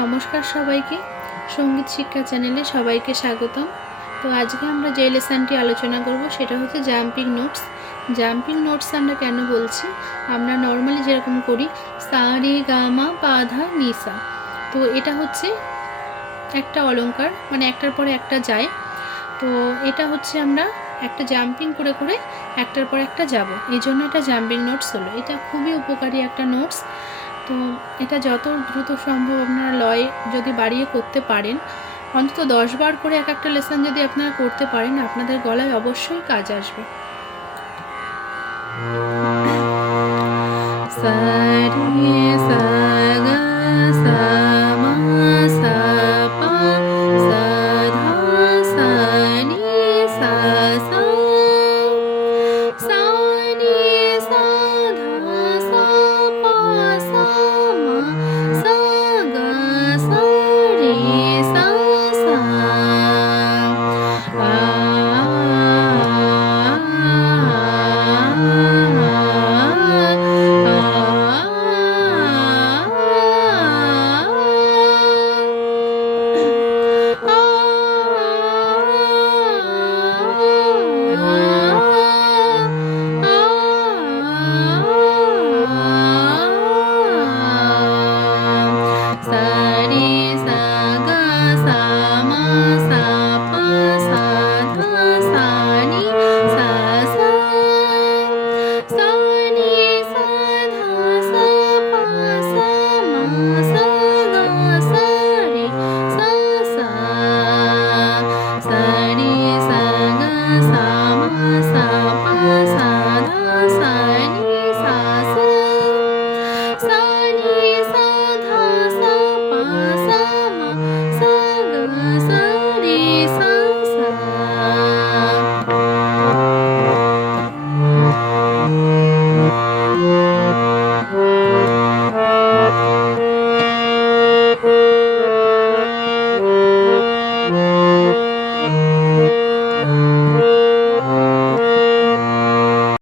নমস্কার সবাইকে, সঙ্গীত শিক্ষা চ্যানেলে সবাইকে স্বাগতম। তো আজকে আমরা যে লেসনটি আলোচনা করব সেটা হচ্ছে জাম্পিং নোটস। জাম্পিং নোটস আমরা কেন বলছি, আমরা নর্মালি যেরকম করি সা রে গা মা পা ধা নি সা, তো এটা হচ্ছে একটা অলংকার, মানে একটার পরে একটা যায়। তো এটা হচ্ছে আমরা একটা জাম্পিং করে করে একটার পর একটা যাব, এই জন্য এটা জাম্পিং নোটস হলো। এটা খুবই উপকারী একটা নোটস। তো এটা যত দ্রুত সম্ভব আপনারা লয় যদি বাড়িয়ে করতে পারেন, অন্তত 10 বার করে এক একটা লেসন যদি আপনারা করতে পারেন, আপনাদের গলায় অবশ্যই কাজ আসবে। সা